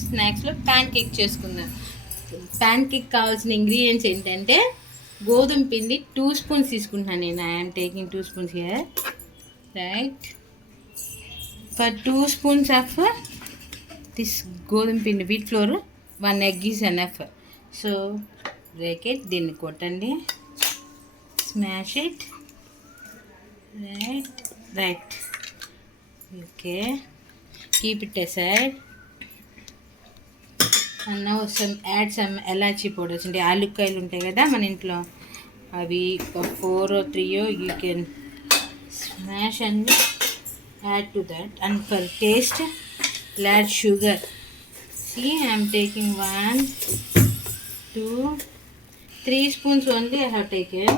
స్నాక్స్లో pan cake చేసుకుందాం. Pan cake కావాల్సిన ingredients ఏంటంటే గోధుమ పిండి 2 స్పూన్స్ తీసుకుంటున్నాను నేను. I'm taking 2 spoons here, right. For 2 spoons of this గోధుమ పిండి wheat flour 1 egg is enough. So break it, దీన్ని కొట్టండి, smash it, right. Okay, keep it aside. And now add some elaichi powders. అంటే ఆలుక్కాయలు ఉంటాయి కదా మన ఇంట్లో, అవి 4 or 3 you can smash and add to that. And for taste add sugar. See, I am taking 1, 2, 3 spoons only I have taken.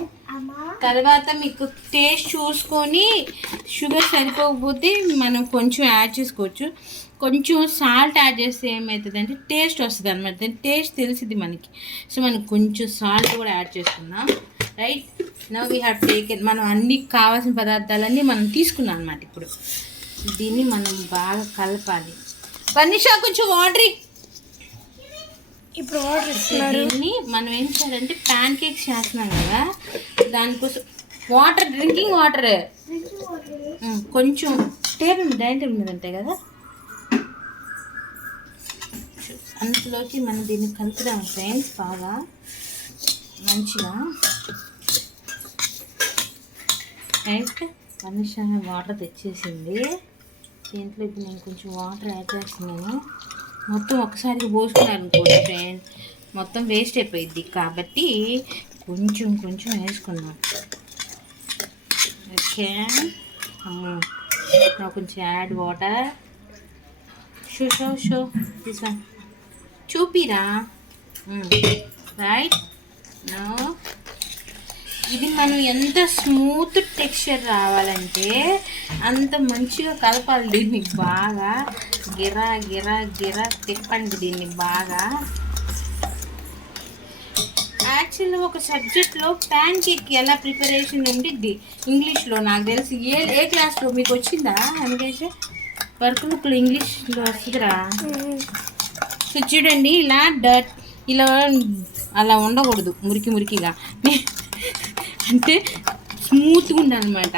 తర్వాత మీకు taste చూసుకొని sugar సరిపోకపోతే మనం కొంచెం యాడ్ చేసుకోవచ్చు. కొంచెం సాల్ట్ యాడ్ చేస్తే ఏమవుతుంది అంటే టేస్ట్ వస్తుంది అనమాట. టేస్ట్ తెలిసింది మనకి. సో మనం కొంచెం సాల్ట్ కూడా యాడ్ చేసుకున్నాం, right. Now we have taken, మనం అన్ని కావాల్సిన పదార్థాలన్నీ మనం తీసుకున్నాం అనమాట. ఇప్పుడు దీన్ని మనం బాగా కలపాలి. వనిషా కొంచెం వాటర్. ఇప్పుడు దీన్ని మనం ఏం చేయాలంటే ప్యాన్ కేక్స్ చేస్తున్నాం కదా, దానికోసం వాటర్, డ్రింకింగ్ వాటర్ కొంచెం డైనింగ్ టేబుల్ మీద ఉంటాయి కదా, అందులోకి మనం దీన్ని కలుపుదాం ఫ్రెండ్స్ బాగా మంచిగా, రైట్. వనిషా వాటర్ తెచ్చేసింది. దీంట్లో ఇప్పుడు నేను కొంచెం వాటర్ యాడ్ చేస్తున్నాను. మొత్తం ఒకసారిగా పోసుకున్నారు అనుకోండి ఫ్రెండ్స్, మొత్తం వేస్ట్ అయిపోయింది. కాబట్టి కొంచెం కొంచెం వేసుకున్నాం. ఓకే, నాకు కొంచెం add water. Show this one చూపిరా, రైట్. నో ఇది మనం ఎంత స్మూత్ టెక్స్చర్ రావాలంటే అంత మంచిగా కలపాలి. దీన్ని బాగా గిరా గిరా గిరా తిప్పండి దీన్ని బాగా. యాక్చువల్గా ఒక సబ్జెక్ట్లో ప్యాన్ కేక్ ఎలా ప్రిపరేషన్ ఉండిద్ది ఇంగ్లీష్లో, నాకు తెలిసి ఏ క్లాస్లో మీకు వచ్చిందా? అందుకైతే వర్క్ బుక్లో ఇంగ్లీష్లో వస్తుందిరా. సో చూడండి, ఇలా అలా ఉండకూడదు, మురికిగా అంటే స్మూత్గా ఉండాలన్నమాట.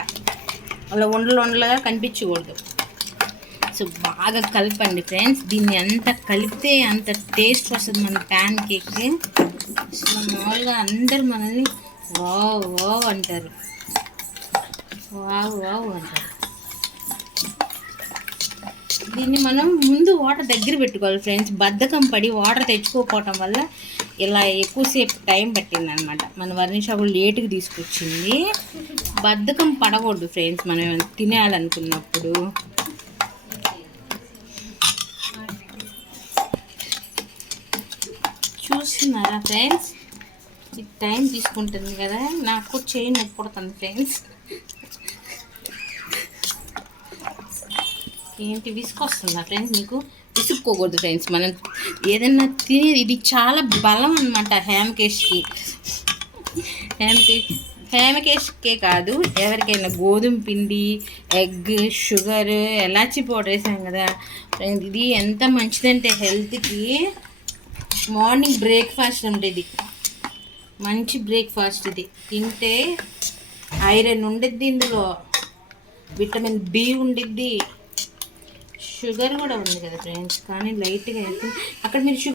అలా ఉండలుగా కనిపించకూడదు. సో బాగా కలపండి ఫ్రెండ్స్. దీన్ని ఎంత కలిపితే అంత టేస్ట్ వస్తుంది మన ప్యాన్ కేక్. అసలు మామూలుగా అందరు మనల్ని వావ్ అంటారు, వావ్ అంటారు. దీన్ని మనం ముందు వాటర్ దగ్గర పెట్టుకోవాలి ఫ్రెండ్స్. బద్ధకం పడి వాటర్ తెచ్చుకోకపోవటం వల్ల ఇలా ఎక్కువసేపు టైం పట్టింది అనమాట. మన వర్ణిషా కూడా లేటుగా తీసుకొచ్చింది. బద్ధకం పడకూడదు ఫ్రెండ్స్ మనం తినేయాలనుకున్నప్పుడు. చూస్తున్నారా ఫ్రెండ్స్, ఇది టైం తీసుకుంటుంది కదా, నాకు చేయి నొప్పి పుడుతుంది ఫ్రెండ్స్. ఏంటి విసుకొస్తుందా ఫ్రెండ్స్? మీకు విసుక్కోకూడదు ఫ్రెండ్స్. మనం ఏదైనా తినేది ఇది చాలా బలం అనమాట. హ్యామ్ కేక్కే కాదు, ఎవరికైనా గోధుమ పిండి, ఎగ్, షుగర్, ఎలాచీ పౌడర్ వేసాం కదా ఫ్రెండ్స్, ఇది ఎంత మంచిదంటే హెల్త్కి. మార్నింగ్ బ్రేక్ఫాస్ట్ ఉండేది, మంచి బ్రేక్ఫాస్ట్ ఇది. తింటే ఐరన్ ఉండిద్ది, ఇందులో విటమిన్ బి ఉండిద్ది, షుగర్ కూడా ఉంది కదా ఫ్రెండ్స్. కానీ లైట్గా అయితే అక్కడ మీరు